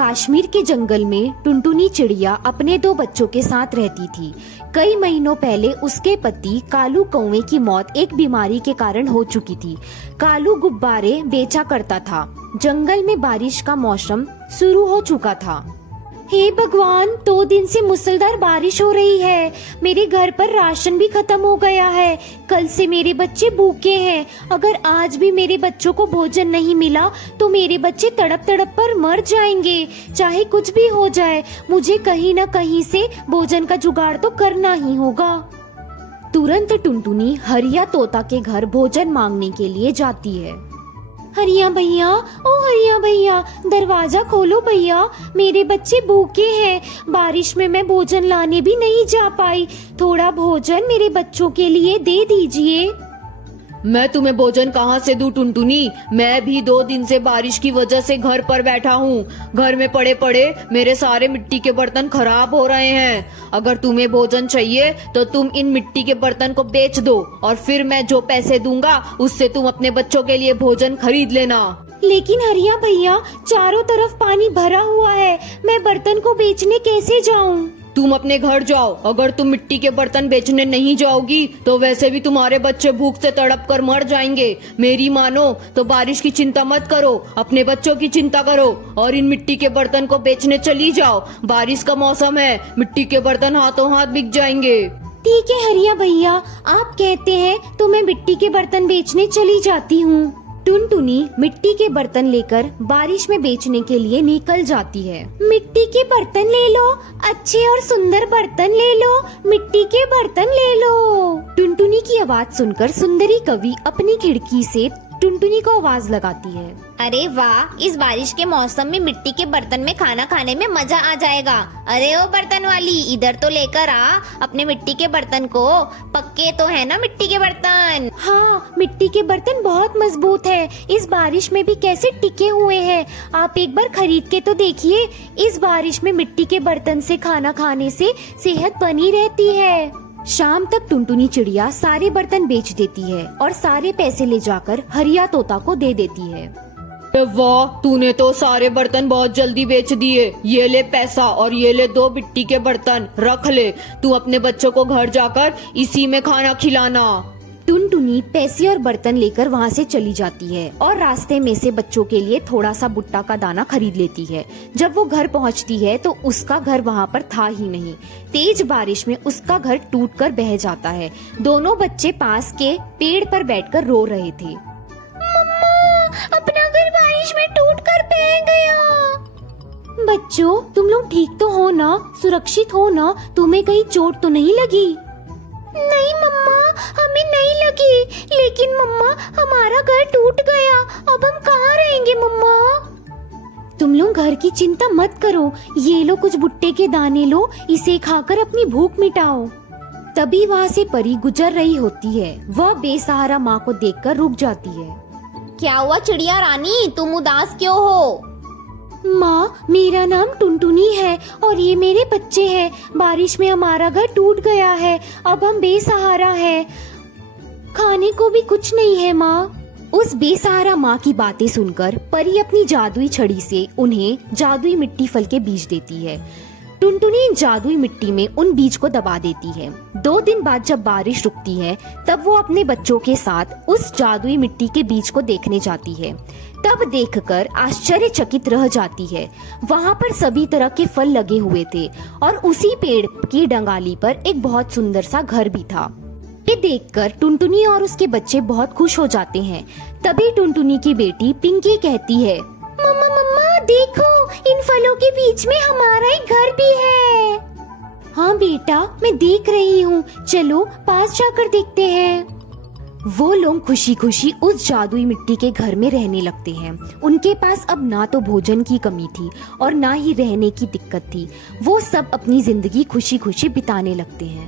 कश्मीर के जंगल में टुनटुनी चिड़िया अपने दो बच्चों के साथ रहती थी। कई महीनों पहले उसके पति कालू कौवे की मौत एक बीमारी के कारण हो चुकी थी। कालू गुब्बारे बेचा करता था। जंगल में बारिश का मौसम शुरू हो चुका था। हे भगवान, 2 दिन से मूसलाधार बारिश हो रही है। मेरे घर पर राशन भी खत्म हो गया है। कल से मेरे बच्चे भूखे हैं। अगर आज भी मेरे बच्चों को भोजन नहीं मिला तो मेरे बच्चे तड़प तड़प पर मर जाएंगे। चाहे कुछ भी हो जाए, मुझे कहीं न कहीं से भोजन का जुगाड़ तो करना ही होगा। तुरंत टुनटुनी हरिया तोता के घर भोजन मांगने के लिए जाती है। हरिया भैया, ओ हरिया भैया, दरवाजा खोलो भैया, मेरे बच्चे भूखे हैं। बारिश में मैं भोजन लाने भी नहीं जा पाई। थोड़ा भोजन मेरे बच्चों के लिए दे दीजिए। मैं तुम्हें भोजन कहाँ से दूं टुनटुनी? मैं भी 2 दिन से बारिश की वजह से घर पर बैठा हूँ। घर में पड़े पड़े मेरे सारे मिट्टी के बर्तन खराब हो रहे हैं। अगर तुम्हें भोजन चाहिए तो तुम इन मिट्टी के बर्तन को बेच दो और फिर मैं जो पैसे दूंगा उससे तुम अपने बच्चों के लिए भोजन खरीद लेना। लेकिन हरिया भैया, चारों तरफ पानी भरा हुआ है, मैं बर्तन को बेचने कैसे जाऊँ? तुम अपने घर जाओ। अगर तुम मिट्टी के बर्तन बेचने नहीं जाओगी तो वैसे भी तुम्हारे बच्चे भूख से तड़प कर मर जाएंगे। मेरी मानो तो बारिश की चिंता मत करो, अपने बच्चों की चिंता करो और इन मिट्टी के बर्तन को बेचने चली जाओ। बारिश का मौसम है, मिट्टी के बर्तन हाथों हाथ बिक जाएंगे। ठीक है हरिया भैया, आप कहते हैं तो मैं मिट्टी के बर्तन बेचने चली जाती हूँ। टुनटुनी मिट्टी के बर्तन लेकर बारिश में बेचने के लिए निकल जाती है। मिट्टी के बर्तन ले लो, अच्छे और सुंदर बर्तन ले लो, मिट्टी के बर्तन ले लो। टुनटुनी की आवाज सुनकर सुंदरी कवि अपनी खिड़की से टुनटुनी को आवाज लगाती है। अरे वाह, इस बारिश के मौसम में मिट्टी के बर्तन में खाना खाने में मजा आ जाएगा। अरे ओ बर्तन वाली, इधर तो लेकर आ अपने मिट्टी के बर्तन को। पक्के तो है ना मिट्टी के बर्तन? हाँ, मिट्टी के बर्तन बहुत मजबूत है। इस बारिश में भी कैसे टिके हुए हैं। आप एक बार खरीद के तो देखिए। इस बारिश में मिट्टी के बर्तन से खाना खाने से सेहत बनी रहती है। शाम तक टुनटुनी चिड़िया सारे बर्तन बेच देती है और सारे पैसे ले जाकर हरिया तोता को दे देती है। वाह, तूने तो सारे बर्तन बहुत जल्दी बेच दिए। ये ले पैसा और ये ले 2 मिट्टी के बर्तन, रख ले। तू अपने बच्चों को घर जाकर इसी में खाना खिलाना। टुनटुनी पैसे और बर्तन लेकर वहाँ से चली जाती है और रास्ते में से बच्चों के लिए थोड़ा सा भुट्टा का दाना खरीद लेती है। जब वो घर पहुँचती है तो उसका घर वहाँ पर था ही नहीं। तेज बारिश में उसका घर टूटकर बह जाता है। दोनों बच्चे पास के पेड़ पर बैठकर रो रहे थे। मम्मा, अपना घर बारिश में टूटकर बह गया। बच्चों, तुम लोग ठीक तो हो ना? सुरक्षित हो ना? तुम्हें कहीं चोट तो नहीं लगी? नहीं मम्मा, हमें नहीं लगी। लेकिन मम्मा, हमारा घर टूट गया। अब हम कहाँ रहेंगे मम्मा? तुम लोग घर की चिंता मत करो। ये लो कुछ भुट्टे के दाने लो, इसे खाकर अपनी भूख मिटाओ। तभी वहाँ से परी गुजर रही होती है। वह बेसहारा माँ को देखकर रुक जाती है। क्या हुआ चिड़िया रानी, तुम उदास क्यों हो? माँ, मेरा नाम टुनटुनी है और ये मेरे बच्चे हैं। बारिश में हमारा घर टूट गया है। अब हम बेसहारा हैं। खाने को भी कुछ नहीं है माँ। उस बेसहारा माँ की बातें सुनकर परी अपनी जादुई छड़ी से उन्हें जादुई मिट्टी फल के बीज देती है। टुनटुनी जादुई मिट्टी में उन बीज को दबा देती है। 2 दिन बाद जब बारिश रुकती है तब वो अपने बच्चों के साथ उस जादुई मिट्टी के बीज को देखने जाती है। तब देखकर आश्चर्यचकित रह जाती है। वहाँ पर सभी तरह के फल लगे हुए थे और उसी पेड़ की डंगाली पर एक बहुत सुंदर सा घर भी था। ये देखकर टुनटुनी और उसके बच्चे बहुत खुश हो जाते हैं। तभी टुनटुनी की बेटी पिंकी कहती है, मम्मा मम्मा, देखो, इन फलों के बीच में हमारा एक घर भी है। हाँ बेटा, मैं देख रही हूँ। चलो पास जाकर देखते हैं। वो लोग खुशी खुशी उस जादुई मिट्टी के घर में रहने लगते हैं। उनके पास अब ना तो भोजन की कमी थी और ना ही रहने की दिक्कत थी। वो सब अपनी जिंदगी खुशी खुशी बिताने लगते हैं।